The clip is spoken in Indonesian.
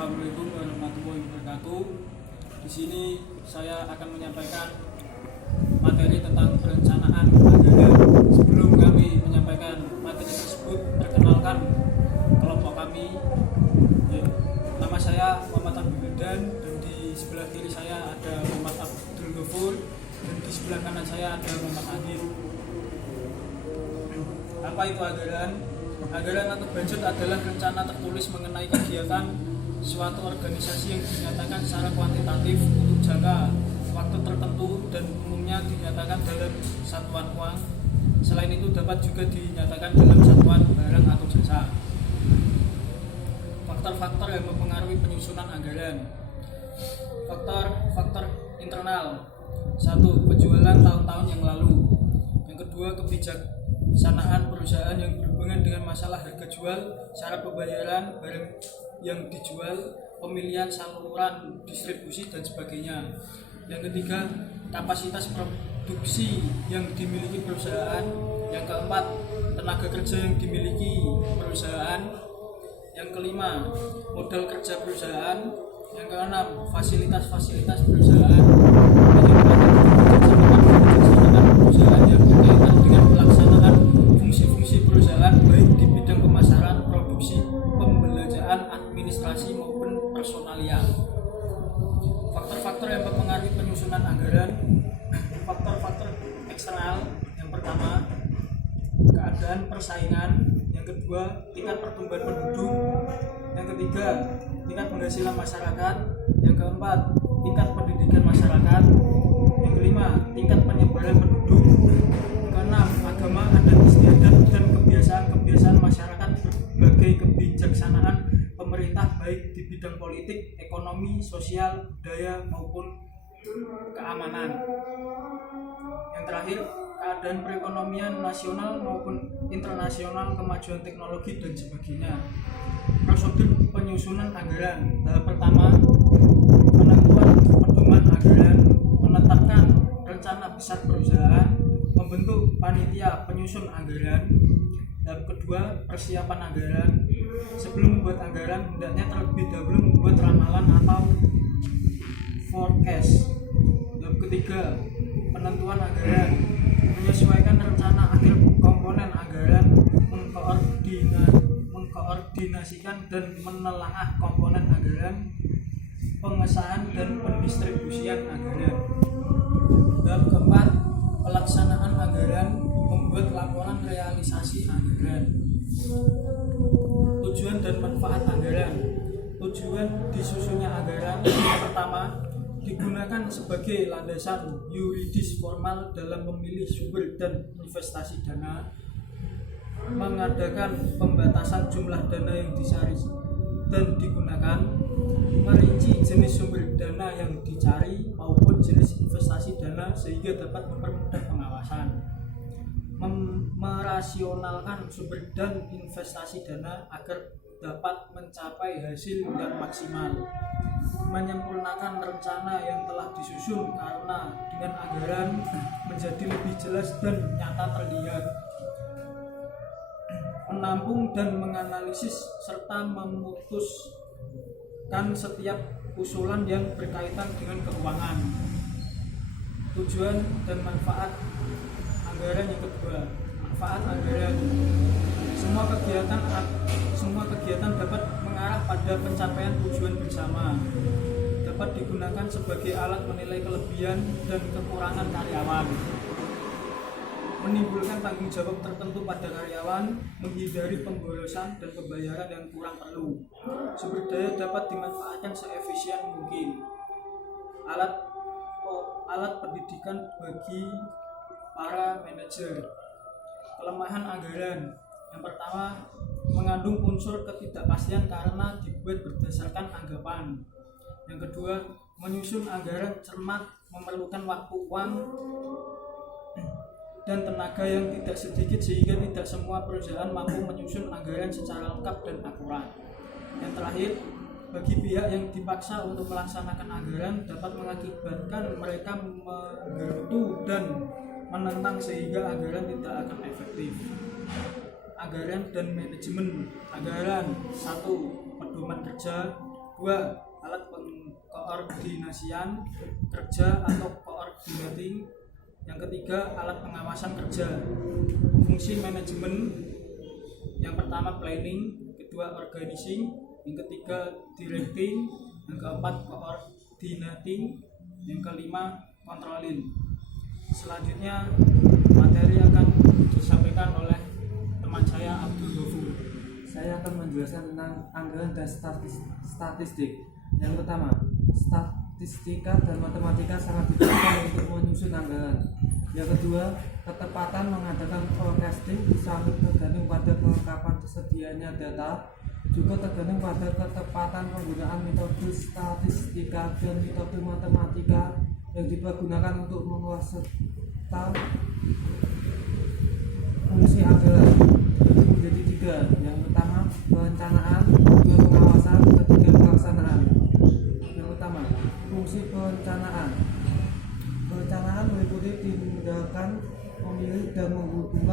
Assalamualaikum warahmatullahi wabarakatuh. Di sini saya akan menyampaikan materi tentang perencanaan anggaran. Sebelum kami menyampaikan materi tersebut, perkenalkan kelompok kami. Nama saya Muhammad Abdul dan di sebelah kiri saya ada Muhammad Abdul Ghafur dan di sebelah kanan saya ada Muhammad Adil. Apa itu anggaran? Anggaran atau budget adalah rencana tertulis mengenai kegiatan suatu organisasi yang dinyatakan secara kuantitatif untuk jangka waktu tertentu dan umumnya dinyatakan dalam satuan uang. Selain itu dapat juga dinyatakan dalam satuan barang atau jasa. Faktor-faktor yang mempengaruhi penyusunan anggaran. Faktor internal. 1. Penjualan tahun-tahun yang lalu. Yang kedua, kebijaksanaan perusahaan yang berhubungan dengan masalah harga jual, cara pembayaran barang yang dijual, pemilihan saluran distribusi dan sebagainya. Yang ketiga, kapasitas produksi yang dimiliki perusahaan. Yang keempat, tenaga kerja yang dimiliki perusahaan. Yang kelima, modal kerja perusahaan. Yang keenam, fasilitas-fasilitas perusahaan. Perusahaan yang berkaitan dengan pelaksanaan fungsi-fungsi perusahaan baik di bidang pemasaran, produksi, pembelanjaan, administrasi maupun personalia. Faktor-faktor yang mempengaruhi penyusunan anggaran. Faktor-faktor eksternal. Yang pertama, keadaan persaingan. Yang kedua, tingkat pertumbuhan penduduk. Yang ketiga, tingkat penghasilan masyarakat. Yang keempat, tingkat pendidikan masyarakat. Yang kelima, tingkat penyebaran penduduk. Yang keenam, agama, adat istiadat dan kebiasaan-kebiasaan masyarakat berbagai kebijaksanaan pemerintah baik di bidang politik, ekonomi, sosial, budaya maupun keamanan. Yang terakhir, keadaan perekonomian nasional maupun internasional, kemajuan teknologi dan sebagainya. Prosedur penyusunan anggaran. Tahap pertama, penentuan pedoman anggaran, menetapkan rencana besar perusahaan, membentuk panitia penyusun anggaran. Tahap kedua, persiapan anggaran. Sebelum membuat anggaran, hendaknya terlebih dahulu membuat ramalan atau forecast. Tahap ketiga, penentuan anggaran, menyesuaikan rencana akhir komponen anggaran, mengkoordinasikan dan menelaah komponen anggaran, pengesahan dan pendistribusian anggaran. Tahap keempat, pelaksanaan anggaran, membuat laporan realisasi anggaran. Tujuan dan manfaat anggaran. Tujuan disusunnya anggaran. Yang pertama, digunakan sebagai landasan yuridis formal dalam memilih sumber dan investasi dana, mengadakan pembatasan jumlah dana yang dicari dan digunakan, merinci jenis sumber dana yang dicari maupun jenis investasi dana sehingga dapat mempermudah pengawasan, merasionalkan sumber dan investasi dana agar dapat mencapai hasil yang maksimal, menyempurnakan rencana yang telah disusun karena dengan anggaran menjadi lebih jelas dan nyata terlihat, menampung dan menganalisis serta memutuskan setiap usulan yang berkaitan dengan keuangan. Tujuan dan manfaat anggaran. Yang kedua, manfaat anggaran. Semua kegiatan dapat mengarah pada pencapaian tujuan bersama, dapat digunakan sebagai alat menilai kelebihan dan kekurangan karyawan, menimbulkan tanggung jawab tertentu pada karyawan, menghindari pemborosan dan pembayaran yang kurang perlu. Sumber daya dapat dimanfaatkan seefisien mungkin. Alat pendidikan bagi para manajer. Kelemahan anggaran. Yang pertama, mengandung unsur ketidakpastian karena dibuat berdasarkan anggapan. Yang kedua, menyusun anggaran cermat memerlukan waktu, uang, dan tenaga yang tidak sedikit sehingga tidak semua perusahaan mampu menyusun anggaran secara lengkap dan akurat. Yang terakhir, bagi pihak yang dipaksa untuk melaksanakan anggaran dapat mengakibatkan mereka menggerutu dan menentang sehingga anggaran tidak akan efektif. Anggaran dan manajemen anggaran. 1. Pedoman kerja. kedua, alat koordinasian kerja atau coordinating. Yang ketiga, alat pengawasan kerja. Fungsi manajemen, yang pertama planning, kedua organizing, yang ketiga directing, yang keempat coordinating, yang kelima controlling. Selanjutnya materi akan disampaikan oleh teman saya Abdul Ghafur. Saya akan menjelaskan tentang anggaran dan statistik. Yang pertama, statistika dan matematika sangat dibutuhkan untuk menyusun anggaran. Yang kedua, ketepatan mengadakan forecasting sangat tergantung pada kelengkapan tersedianya data, juga tergantung pada ketepatan penggunaan metode statistika dan metode matematika yang dipergunakan untuk menguasai fungsi anggaran. Jadi menjadi tiga. Yang pertama perencanaan, kedua pengawasan, ketiga pelaksanaan. Yang pertama fungsi perencanaan. Perencanaan meliputi tindakan memilih dan menghubungkan